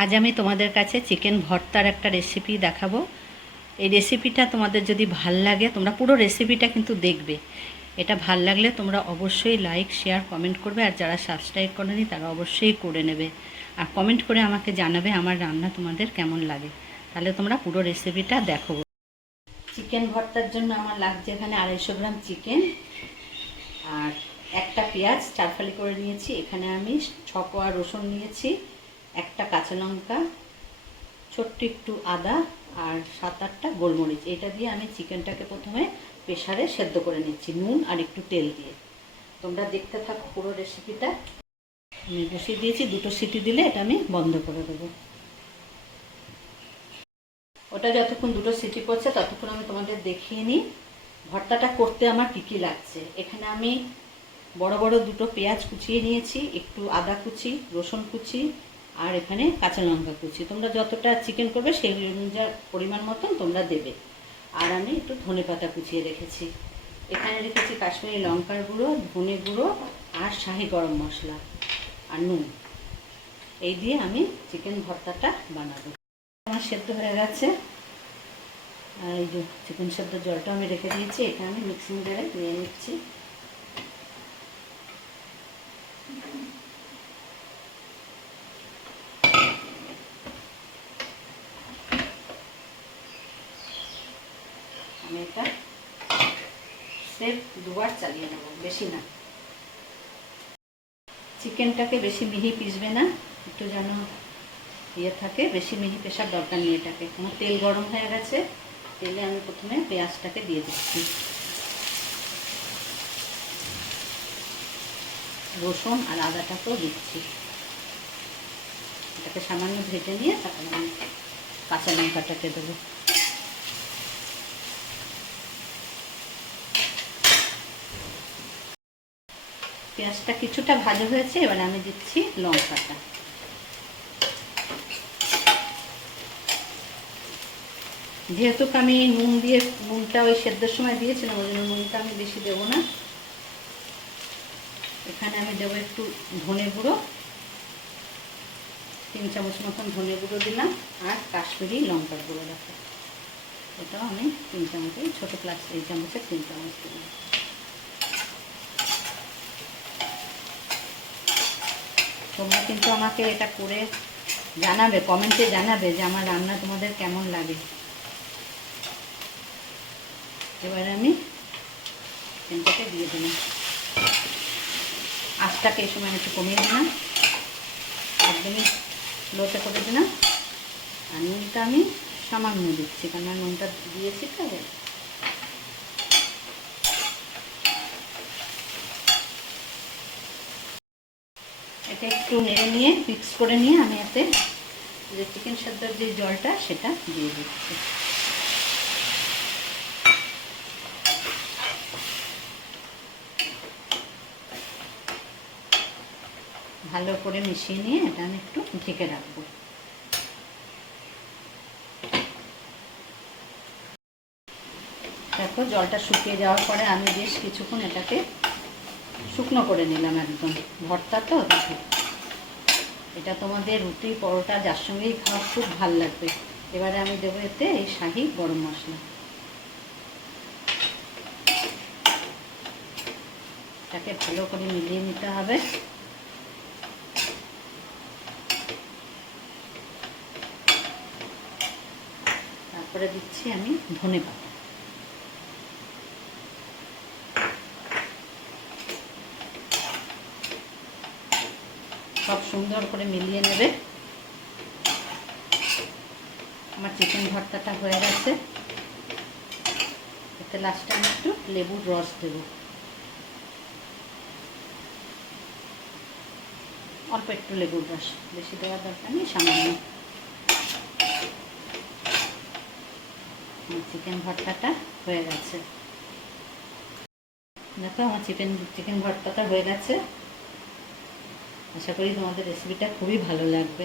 আজ আমি তোমাদের কাছে চিকেন ভর্তার একটা রেসিপি দেখাবো। এই রেসিপিটা তোমাদের যদি ভাল লাগে, তোমরা পুরো রেসিপিটা কিন্তু দেখবে। এটা ভাল লাগলে তোমরা অবশ্যই লাইক, শেয়ার, কমেন্ট করবে। আর যারা সাবস্ক্রাইব করেনি তারা অবশ্যই করে নেবে। আর কমেন্ট করে আমাকে জানাবে আমার রান্না তোমাদের কেমন লাগে। তাহলে তোমরা পুরো রেসিপিটা দেখো। চিকেন ভর্তার জন্য আমার লাগছে এখানে 250 গ্রাম চিকেন আর একটা পেঁয়াজ চারফালি করে নিয়েছি। এখানে আমি 6 কোয়া রসুন নিয়েছি, একটা কাঁচা লঙ্কা, ছোট্ট একটু আদা আর 7-8টা গোলমরিচ। এটা দিয়ে আমি চিকেনটাকে প্রথমে প্রেসারে সেদ্ধ করে নিচ্ছি নুন আর একটু তেল দিয়ে। তোমরা দেখতে থাকো পুরো রেসিপিটা। আমি বসিয়ে দিয়েছি, 2টো সিটি দিলে এটা আমি বন্ধ করে দেবো। ওটা যতক্ষণ 2টো সিটি পড়ছে ততক্ষণ আমি তোমাদের দেখিয়ে নিই ভর্তাটা করতে আমার কী কী লাগছে। এখানে আমি বড় বড় 2টো পেঁয়াজ কুচিয়ে নিয়েছি, একটু আদা কুচি, রসুন কুচি আর এখানে কাঁচা লঙ্কা কুচি। তোমরা যতটা চিকেন করবে সেই অনুযায়ী পরিমাণ মতন তোমরা দেবে। আর আমি একটু ধনেপাতা কুচিয়ে রেখেছি। এখানে রেখেছি কাশ্মীরি লঙ্কার গুঁড়ো, ধনে গুঁড়ো আর শাহি গরম মশলা আর নুন। এই দিয়ে আমি চিকেন ভর্তাটা বানাবো। আমার সেদ্ধ হয়ে গেছে। আর এই যে চিকেন সেদ্ধ জলটা আমি রেখে দিয়েছি, এটা আমি মিক্সিং জারে নিয়ে নিচ্ছি। আমি এটা সেফ 2বার চালিয়ে নেব, বেশি না। চিকেনটাকে বেশি মিহি পিসবে না, একটু যেন ইয়ে থাকে, বেশি মিহি পেশার দরকার নেই এটাকে। আমার তেল গরম হয়ে গেছে, তেলে আমি প্রথমে পেঁয়াজটাকে দিয়ে দিচ্ছি, রসুন আর আদাটাকেও দিচ্ছি। এটাকে সামান্য ভেজে নিয়ে তারপরে আমি কাঁচা লঙ্কাটাকে দেবো। পেঁয়াজটা কিছুটা ভাজা হয়েছে, এবার আমি দিচ্ছি লঙ্কাটা। যেহেতু আমি নুনটা ওই সেদ্ধের সময় দিয়েছিলাম, ওই জন্য নুনটা আমি বেশি দেবো না। এখানে আমি দেবো একটু ধনে গুঁড়ো, 3 চামচ মতন ধনে গুঁড়ো দিলাম, আর কাশ্মীরি লঙ্কার গুঁড়ো দেখো, এটাও আমি 3 চামচ, ছোটো প্লাস এই চামচের 3 চামচ দিলাম। তোমরা কিন্তু আমাকে এটা করে জানাবে, কমেন্টে জানাবে যে আমার রান্না তোমাদের কেমন লাগে। এবার আমি চিকেনটাকে দিয়ে দিলাম। আঁচটাকে এই সময় একটু কমিয়ে দিলাম, একদমই লোতে করে দিলাম। আর নুনটা আমি সামান্য দিচ্ছি, কারণ নুনটা দিয়েছি তো। এটা একটু নেড়ে নিয়ে মিক্স করে নিয়ে আমি এতে যে চিকেন সেদ্ধর যে জলটা সেটা দিয়ে দিচ্ছি। ভালো করে মিশিয়ে নিয়ে এটা আমি একটু ঢেকে রাখবো। দেখো জলটা শুকিয়ে যাওয়ার পরে আমি বেশ কিছুক্ষণ এটাকে শুকনো করে নিলাম একদম। ভর্তা তো এটা তোমাদের রুটি, পরোটা যার সঙ্গেই খাওয়া খুব ভালো লাগবে। এবারে আমি দেবো এতে এই শাহি গরম মশলা। এটাকে ভালো করে মিলিয়ে নিতে হবে। তারপরে দিচ্ছি আমি ধনেপাতা। সব সুন্দর করে মিলিয়ে নেবে। আমার চিকেন ভর্তাটা হয়ে গেছে। এতে লাস্টে আমি একটু লেবুর রস দেব, অল্প একটু লেবুর রস, বেশি দেওয়ার দরকার নেই, সামান্য। আমার চিকেন ভর্তাটা হয়ে গেছে। দেখো আমার চিকেন ভর্তাটা হয়ে গেছে। আশা করি তোমাদের রেসিপিটা খুবই ভালো লাগবে।